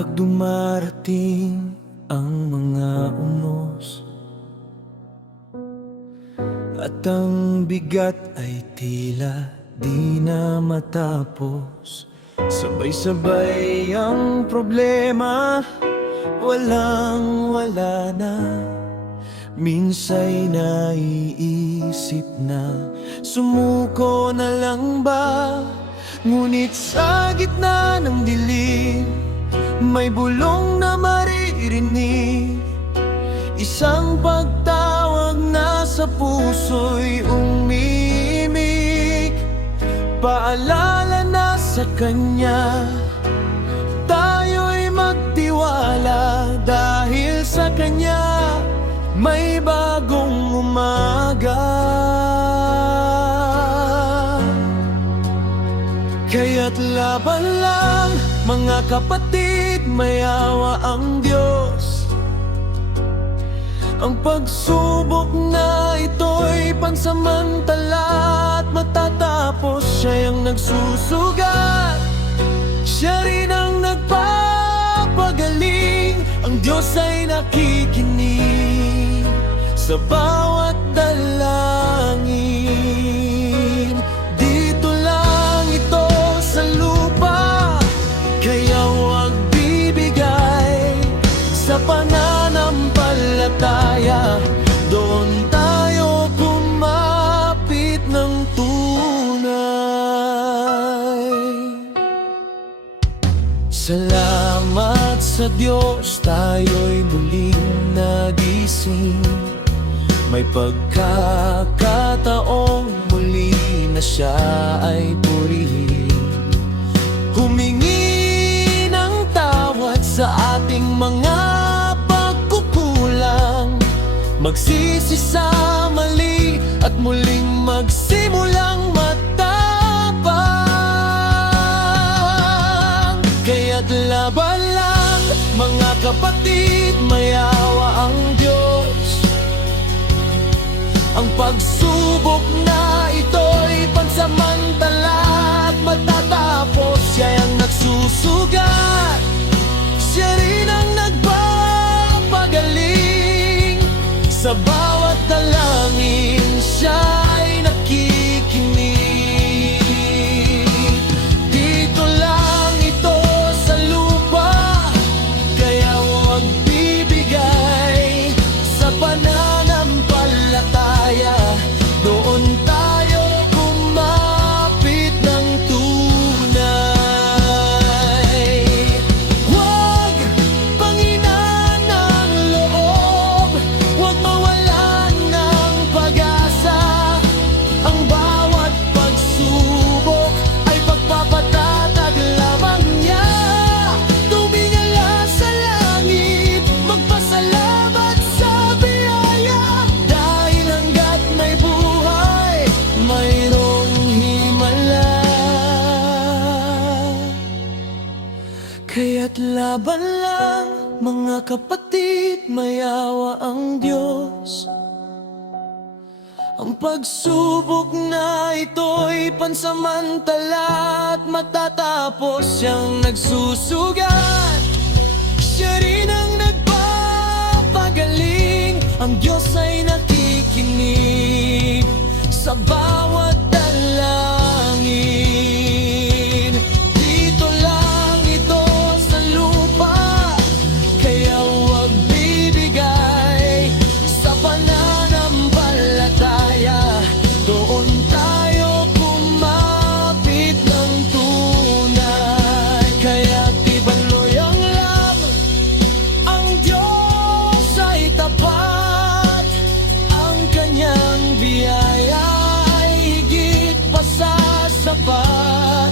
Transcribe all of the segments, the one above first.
Kapag dumarating ang mga unos at ang bigat ay tila di na matapos, sabay-sabay ang problema, walang wala na. Minsa'y naiisip na sumuko na lang ba? Ngunit sa gitna ng dilim, may bulong na maririnig, isang pagtawag na sa puso'y umimik. Paalala na sa kanya, tayo'y magtiwala, dahil sa kanya may bagong umaga. Kaya't laban lang mga kapatid, may awa ang Diyos. Ang pagsubok na ito'y pansamantala at matatapos. Siya ang nagsusugat, siya rin ang nagpapagaling. Ang Diyos ay nakikinig sa bawat dalangin. Dito lang ito sa lupa, kaya huwag bibigay sa pananampalataya. Doon tayo kumapit ng tunay. Salamat sa Diyos, tayo'y muling nagising. May pagkakataong muli na siya ay purihin. Humingi ng tawad sa ating mga pagkukulang, magsisi sa mali at muling magsimulang matapang. Kaya't laban lang mga kapatid, may awa ang Diyos. Ang pagsubok na ito'y pansamantala at matatapos. Siya ang nagsusugat, siya rin ang nagpapagaling. Sa bawat dalangin siya'y nakikinig. Dito lang ito sa lupa, kaya huwag bibigay sa pananampalataya. Doon tayo kumapit ng tunay. Huwag panginaan ng loob, huwag mawalan ng pag-asa. Ang bawat pagsubok ay pagpapatatag lamang niya. Tumingala sa langit, magpasalamat sa biyaya, dahil hanggat may buhay, mayroong himala. Kaya't laban lang mga kapatid, may awa ang Diyos. Ang pagsubok na ito'y pansamantala at matatapos. Siyang nagsusugat, siya rin ang nagpapagaling. Ang Diyos ay nakikinig sa bawat dalangin. Dito lang ito sa lupa, kaya huwag bibigay sa pananampalataya. Doon tayo kumapit ng tunay. Kaya't ibaloy ang laban, ang Diyos ay tapat. Ang kanyang biyaya ay higit pa sa sapat.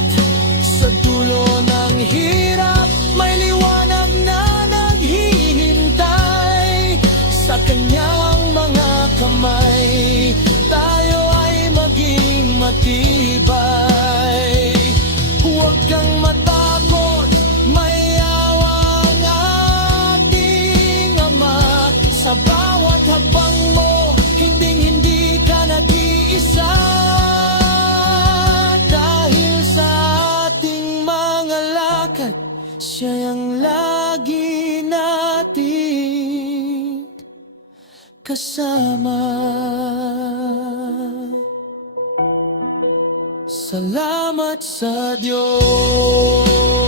Sa dulo ng hirap, may liwanag na naghihintay. Sa kanyang mga kamay, tayo ay maging matibay. Huwag kang matakot, may awa ang ating Ama. Sa bawat hakbang mo, hinding-hindi ka nag-iisa. Dahil sa ating mga lakad, siya ay ang lagi nating kasama. Salamat sa Diyos.